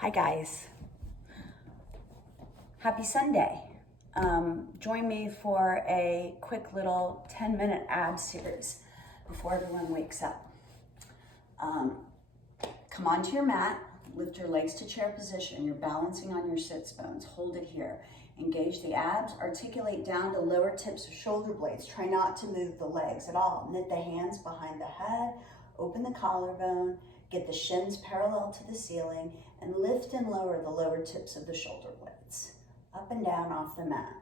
Hi guys, happy Sunday. Join me for a quick little 10-minute abs series before everyone wakes up. Come onto your mat, lift your legs to chair position. You're balancing on your sits bones. Hold it here. Engage the abs, articulate down to lower tips of shoulder blades. Try not to move the legs at all. Knit the hands behind the head, open the collarbone, get the shins parallel to the ceiling, and lift and lower the lower tips of the shoulder blades. Up and down off the mat.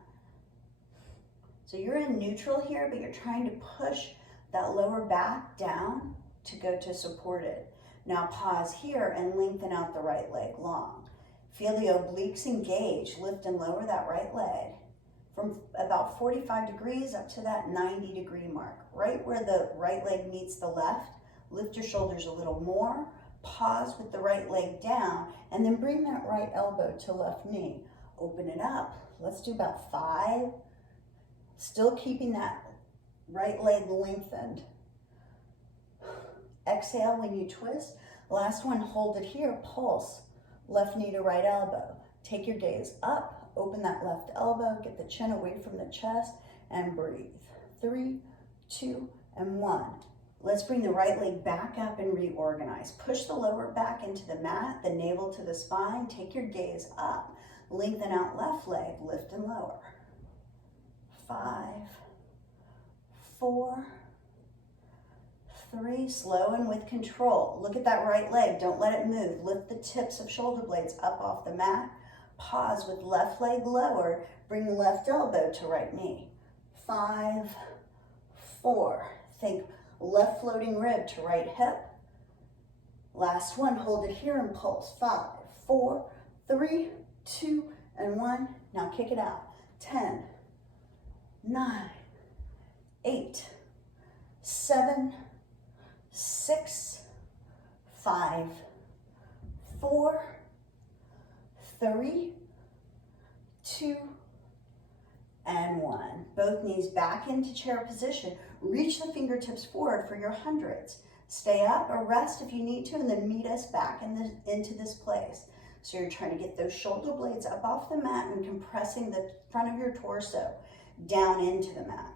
So you're in neutral here, but you're trying to push that lower back down to go to supported. Now pause here and lengthen out the right leg long. Feel the obliques engage. Lift and lower that right leg from about 45 degrees up to that 90-degree mark. Right where the right leg meets the left, lift your shoulders a little more. Pause with the right leg down, and then bring that right elbow to left knee. Open it up. Let's do about 5. Still keeping that right leg lengthened. Exhale when you twist. Last one, hold it here, pulse. Left knee to right elbow. Take your gaze up, open that left elbow, get the chin away from the chest, and breathe. 3, 2, and 1. Let's bring the right leg back up and reorganize. Push the lower back into the mat, the navel to the spine. Take your gaze up. Lengthen out left leg, lift and lower. 5, 4, 3, slow and with control. Look at that right leg, don't let it move. Lift the tips of shoulder blades up off the mat. Pause with left leg lower. Bring left elbow to right knee. 5, 4, think left floating rib to right hip. Last one, hold it here and pulse. 5, 4, 3, 2, and 1. Now kick it out. 10, 9, 8, 7, 6, 5, 4, 3, 2, and 1. Both knees back into chair position. Reach the fingertips forward for your hundreds. Stay up or rest if you need to, and then meet us back into this place. So you're trying to get those shoulder blades up off the mat and compressing the front of your torso down into the mat.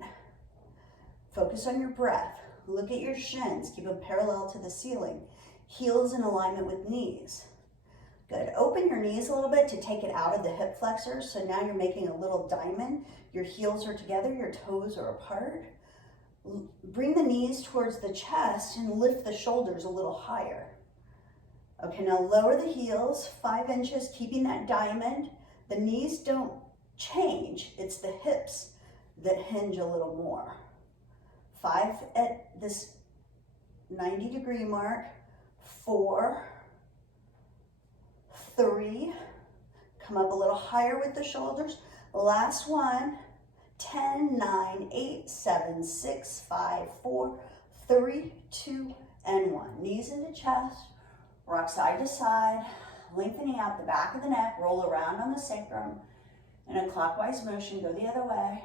Focus on your breath. Look at your shins. Keep them parallel to the ceiling. Heels in alignment with knees. Good. Open your knees a little bit to take it out of the hip flexors. So now you're making a little diamond. Your heels are together, your toes are apart. Bring the knees towards the chest and lift the shoulders a little higher. Okay, now lower the heels 5 inches, keeping that diamond. The knees don't change. It's the hips that hinge a little more. 5 at this 90-degree mark. 4, 3, come up a little higher with the shoulders. Last one, 10, 9, 8, 7, 6, 5, 4, 3, 2, and 1. Knees into chest, rock side to side, lengthening out the back of the neck, roll around on the sacrum. In a clockwise motion, go the other way.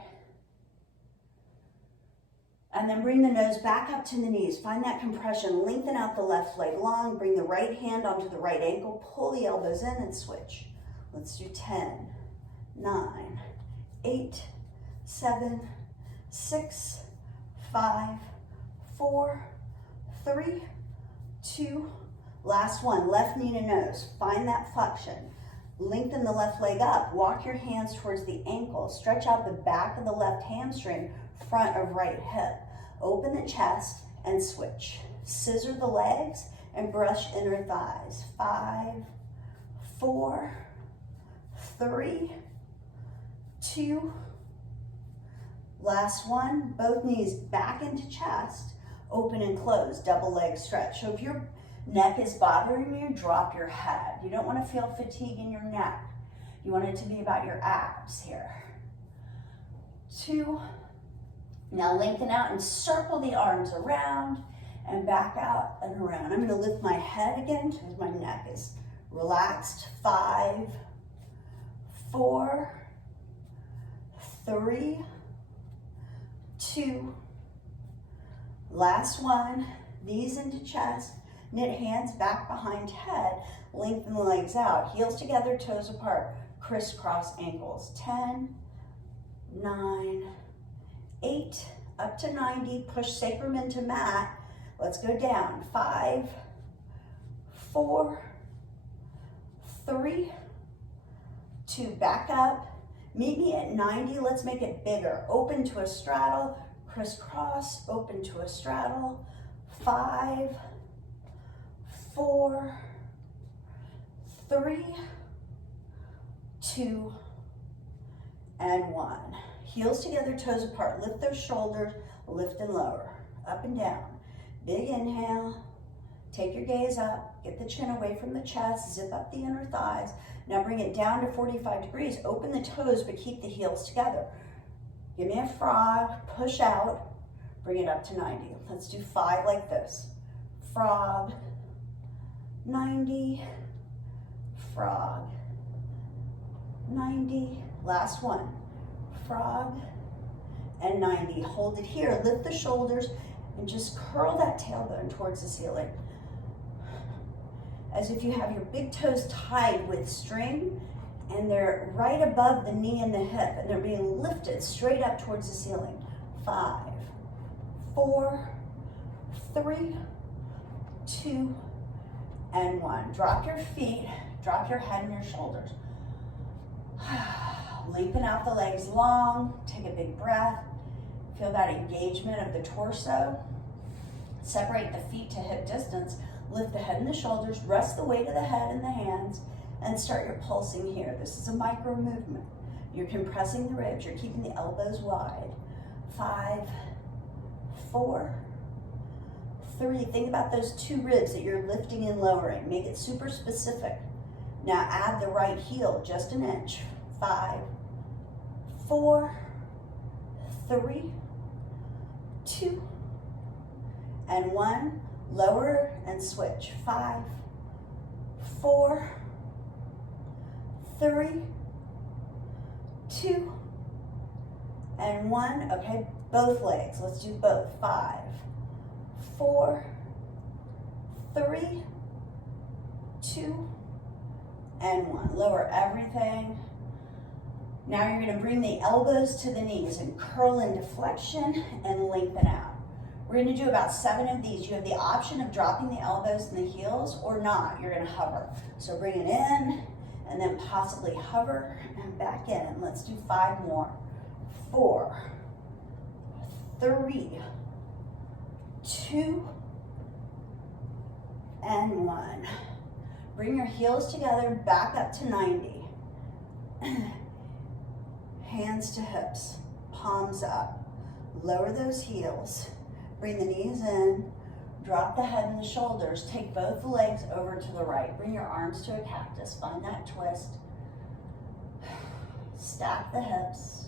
And then bring the nose back up to the knees. Find that compression. Lengthen out the left leg long. Bring the right hand onto the right ankle. Pull the elbows in and switch. Let's do 10, 9, 8, 7, 6, 5, 4, 3, 2. Last one. Left knee to nose. Find that flexion. Lengthen the left leg up. Walk your hands towards the ankle. Stretch out the back of the left hamstring, front of right hip. Open the chest and switch. Scissor the legs and brush inner thighs. 5, 4, 3, 2. Last one. Both knees back into chest. Open and close. Double leg stretch. So if your neck is bothering you, drop your head. You don't want to feel fatigue in your neck. You want it to be about your abs here. 2. Now lengthen out and circle the arms around and back out and around. I'm going to lift my head again because my neck is relaxed. 5, 4, 3, 2. Last one. Knees into chest. Knit hands back behind head, lengthen the legs out, heels together, toes apart, crisscross ankles. 10, 9, 8, up to 90, push sacrum into mat. Let's go down. 5, 4, 3, 2, back up. Meet me at 90, let's make it bigger. Open to a straddle, crisscross, open to a straddle. 5, 4, 3, 2, and 1. Heels together, toes apart. Lift those shoulders, lift and lower, up and down. Big inhale, take your gaze up, get the chin away from the chest, zip up the inner thighs. Now bring it down to 45 degrees. Open the toes, but keep the heels together. Give me a frog, push out, bring it up to 90. Let's do 5 like this. Frog, 90, frog, 90. Last one. Frog and 90. Hold it here, lift the shoulders, and just curl that tailbone towards the ceiling. As if you have your big toes tied with string, and they're right above the knee and the hip, and they're being lifted straight up towards the ceiling. 5, 4, 3, 2, and 1. Drop your feet, drop your head and your shoulders. Lengthen out the legs long, take a big breath. Feel that engagement of the torso. Separate the feet to hip distance. Lift the head and the shoulders, rest the weight of the head and the hands, and start your pulsing here. This is a micro movement. You're compressing the ribs, you're keeping the elbows wide. 5, 4, 3. Think about those 2 ribs that you're lifting and lowering. Make it super specific. Now add the right heel just an inch. 5, 4, 3, 2, and 1. Lower and switch. 5, 4, 3, 2, and 1. Okay, both legs. Let's do both. 5, 4, 3, 2, and 1. Lower everything. Now you're going to bring the elbows to the knees and curl into flexion and lengthen out. We're going to do about 7 of these. You have the option of dropping the elbows and the heels or not. You're going to hover. So bring it in and then possibly hover and back in. Let's do 5 more. 4, 3, 2, and 1. Bring your heels together, back up to 90. Hands to hips, palms up. Lower those heels. Bring the knees in, drop the head and the shoulders. Take both the legs over to the right. Bring your arms to a cactus. Find that twist. Stack the hips.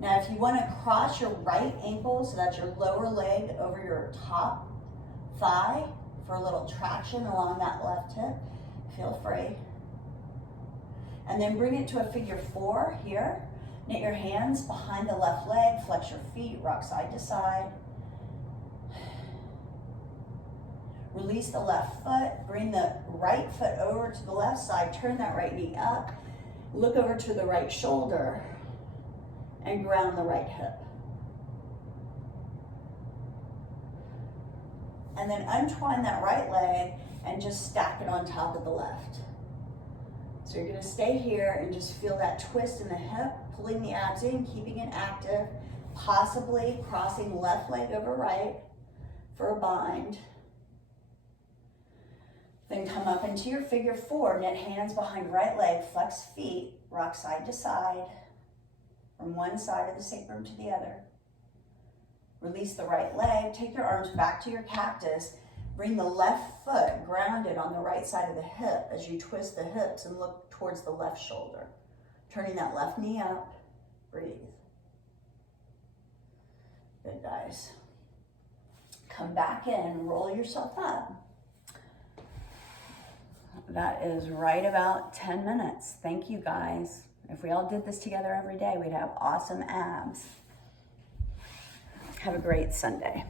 Now, if you want to cross your right ankle, so that's your lower leg over your top thigh for a little traction along that left hip, feel free. And then bring it to a figure 4 here. Knit your hands behind the left leg, flex your feet, rock side to side. Release the left foot, bring the right foot over to the left side, turn that right knee up, look over to the right shoulder, and ground the right hip. And then untwine that right leg and just stack it on top of the left. So you're going to stay here and just feel that twist in the hip, pulling the abs in, keeping it active, possibly crossing left leg over right for a bind. Then come up into your figure 4, knit hands behind right leg, flex feet, rock side to side, from one side of the sacrum to the other. Release the right leg, take your arms back to your cactus, bring the left foot grounded on the right side of the hip as you twist the hips and look towards the left shoulder. Turning that left knee up, breathe. Good, guys. Come back in, roll yourself up. That is right about 10 minutes. Thank you, guys. If we all did this together every day, we'd have awesome abs. Have a great Sunday.